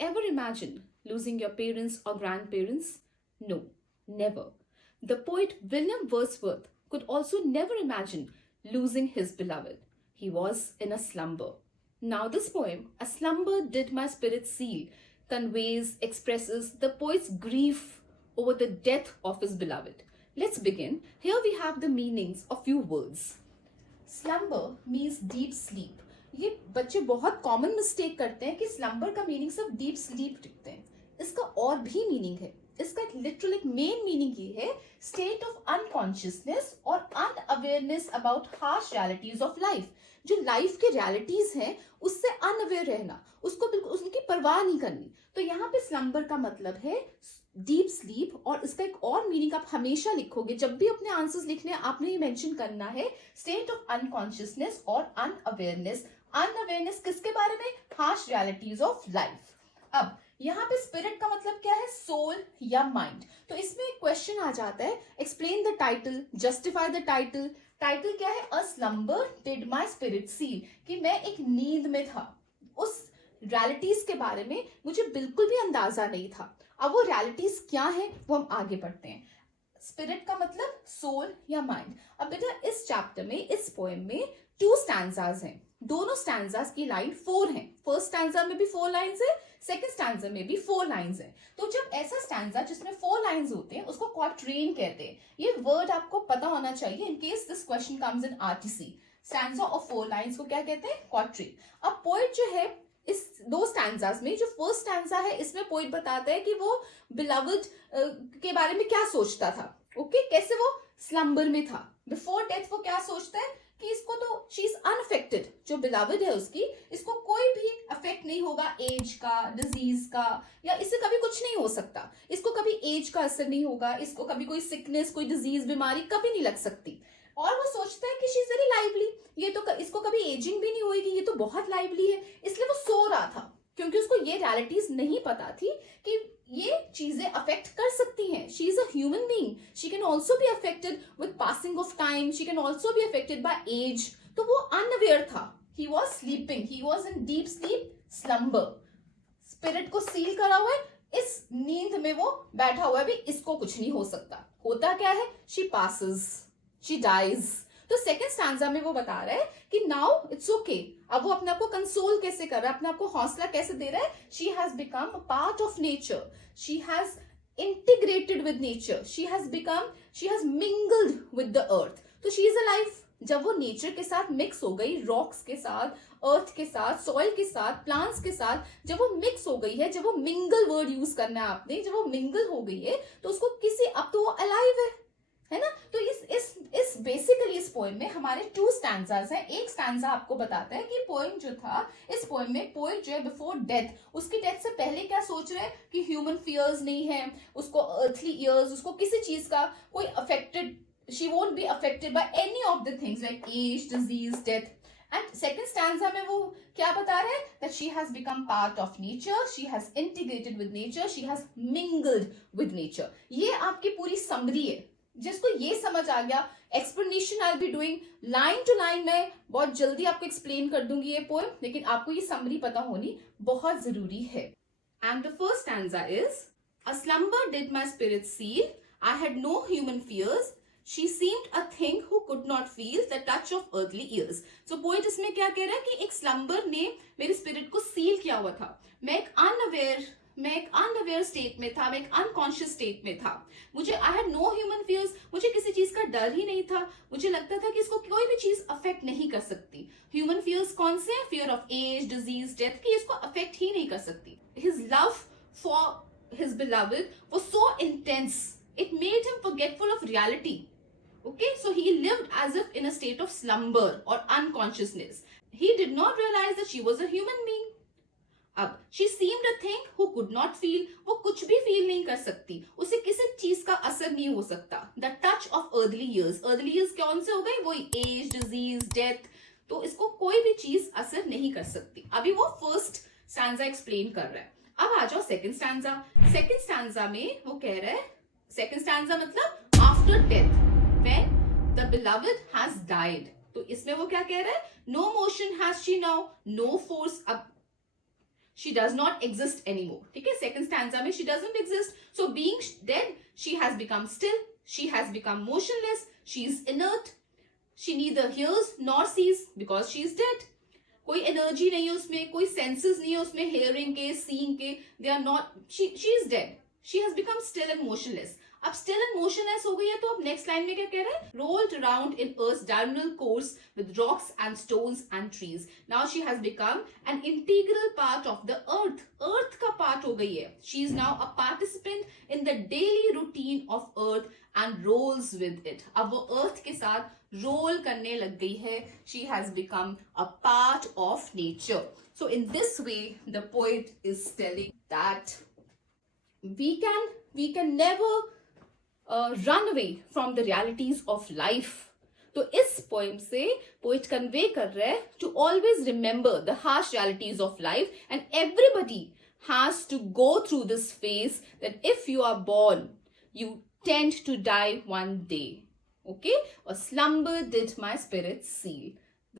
ever imagine losing your parents or grandparents? No, never. The poet William Wordsworth could also never imagine losing his beloved. He was in a slumber. Now, this poem, A Slumber Did My Spirit Seal, conveys, expresses the poet's grief over the death of his beloved. Let's begin. Here we have the meanings of few words. Slumber means deep sleep. ये बच्चे बहुत common mistake करते हैं कि slumber का meaning सिर्फ deep sleep लिखते हैं. इसका और भी मीनिंग है. इसका लिटरल एक मेन मीनिंग ये है, स्टेट ऑफ अनकॉन्शियसनेस और unawareness about harsh realities of life. जो लाइफ के रियलिटीज हैं उससे अनअवेयर रहना, उसको बिल्कुल उनकी परवाह नहीं करनी. तो यहाँ पे स्लम्बर का मतलब है डीप स्लीप. और इसका एक और मीनिंग आप हमेशा लिखोगे, जब भी अपने आंसर्स लिखने आपने ये मेंशन करना है, स्टेट ऑफ अनकॉन्शियसनेस और अनअवेयरनेस. अनअवेयरनेस किसके बारे में? Harsh realities of life. अब यहाँ पे स्पिरिट का मतलब क्या है? सोल या माइंड. तो इसमें एक क्वेश्चन आ जाता है, explain the title, justify the title. Title क्या है? A slumber did my spirit seal, कि मैं एक नींद में था. उस रियलिटीज के बारे में मुझे बिल्कुल भी अंदाजा नहीं था. अब वो रियलिटीज क्या है वो हम आगे पढ़ते हैं. स्पिरिट का मतलब सोल या माइंड. अब बेटा इस चैप्टर में, इस पोएम में 2 स्टैंजाज हैं. दोनों स्टैंजाज की लाइन 4 है. फर्स्ट स्टैंजा में भी 4 लाइंस है, सेकंड स्टैंजा में भी 4 लाइंस है. तो जब ऐसा स्टैंजा जिसमें 4 लाइंस होते हैं उसको क्वाट्रेन कहते हैं. ये वर्ड आपको पता होना चाहिए in case this question comes in RTC. Stanza of 4 lines को क्या कहते हैं? क्वाट्रेन. अब पोएट जो है इस 2 स्टैंजाज में, जो फर्स्ट स्टैंजा है इसमें पोएट बताता है कि वो बिलवड के बारे में क्या सोचता था. ओके, कैसे वो स्लम्बर में था. बिफोर डेथ वो क्या सोचता है कि इसको तो शी इज अनअफेक्टेड. जो बिलवड है उसकी, इसको कोई भी अफेक्ट नहीं होगा एज का, डिजीज का, या इससे कभी कुछ नहीं हो सकता. इसको कभी एज का असर नहीं होगा, इसको कभी कोई सिकनेस, कोई डिजीज, बीमारी कभी नहीं लग सकती. और वो सोचता है कि शी इज वेरी लाइवली, ये तो इसको कभी एजिंग भी नहीं होगी, ये तो बहुत लाइवली है. इसलिए वो सो रहा था, क्योंकि उसको ये रियलिटीज नहीं पता थी कि ये चीजें अफेक्ट कर सकती हैं. She is a human being, she can also be affected with passing of time, she can also be affected by age. तो वो अनअवेयर था. He was sleeping, he was in deep sleep, slumber. Spirit को seal करा हुआ है, इस नींद में वो बैठा हुआ है. भी इसको कुछ नहीं हो सकता. होता क्या है? She passes, she dies. तो सेकंड स्टैंजा में वो बता रहा है कि नाउ इट्स ओके. अब वो अपने आप को कंसोल कैसे कर रहा है, अपने आप को हौसला कैसे दे रहा है? She has become a part of nature, she has integrated with nature, she has mingled with the earth. तो शी इज अलाइव. जब वो नेचर के साथ मिक्स हो गई, रॉक्स के साथ, अर्थ के साथ, सॉइल के साथ, प्लांट्स के साथ, जब वो मिक्स हो गई है, जब वो मिंगल वर्ड यूज करना है आपने, जब वो मिंगल हो गई है तो उसको अब तो वो अलाइव है ना. तो इस बेसिकली इस पोएम में हमारे 2 स्टैंजाज हैं. एक स्टैंजा आपको बताता है कि पोएम जो था, इस पोएम में पोएट जो है बिफोर डेथ, उसकी डेथ से पहले क्या सोच रहे हैं कि ह्यूमन फियर्स नहीं है उसको, अर्थली इयर्स, उसको किसी चीज का कोई affected, she won't be affected by any of the things like age, disease, death. And second stanza में वो क्या बता रहे हैं? That she has become part of nature, she has integrated with nature, she has mingled with nature. ये आपकी पूरी summary है. जिसको ये समझ आ गया, explanation I be doing line to line. मैं बहुत जल्दी आपको एक्सप्लेन कर दूंगी ये पोएम, लेकिन आपको ये समरी पता होनी बहुत जरूरी है. And the first stanza is, a slumber did my spirit seal, I had no human fears, she seemed a thing who could not feel the touch of earthly years. So poet इसमें क्या कह रहा है कि एक slumber ने मेरे spirit को सील किया हुआ था. मैं एक अनअवेयर स्टेट में था, मैं एक अनकॉन्शियस स्टेट में था. मुझे I had no human fears, मुझे किसी चीज का डर ही नहीं था. मुझे लगता था कि इसको कोई भी चीज अफेक्ट नहीं कर सकती. ह्यूमन फियर्स कौन से हैं? Fear of age, disease, death, की इसको अफेक्ट ही नहीं कर सकती. His love for his beloved was so intense, it made him forgetful of reality. Okay, so he lived as if in a state of slumber or unconsciousness. He did not realize that she was a human being. अब she seemed a thing who could not feel. वो कुछ भी feel नहीं कर सकती, उसे किसी चीज का असर नहीं हो सकता. The touch of earthly years. Earthly years कौन से हो गए? वही एज, डिजीज, डेथ. तो इसको कोई भी चीज असर नहीं कर सकती. अभी वो फर्स्ट स्टैंजा एक्सप्लेन कर रहा है. अब आ जाओ सेकंड स्टैंजा. सेकंड स्टैंजा में वो कह रहा है, सेकंड स्टैंजा मतलब after death, when the beloved has died. तो इसमें वो क्या कह रहा है? No motion has she now, no force. अब she does not exist anymore. Okay, second stanza mein she doesn't exist. So being dead, she has become still, she has become motionless, she is inert, she neither hears nor sees because she is dead. कोई energy नहीं है उसमें, कोई senses नहीं है उसमें, hearing के, seeing के, they are not, she is dead, she has become still and motionless. अब स्टिल एंड मोशनलेस हो गई है, तो अब नेक्स्ट लाइन में क्या कह रहा है? Rolled around in earth diagonal course with rocks and stones and trees. Now she has become an integral part of the earth. Earth का पार्ट हो गई है. She is now a participant in the daily routine of earth and rolls with it. अब वो अर्थ के साथ role करने लग गई है. She has become a part of nature. So in this way the poet is telling that we can never run away from the realities of life. तो इस पोएम से पोएट कन्वे कर रहे हैं to always remember the harsh realities of life, and everybody has to go through this phase, that if you are born, you tend to die one day. Okay? A slumber did my spirit seal.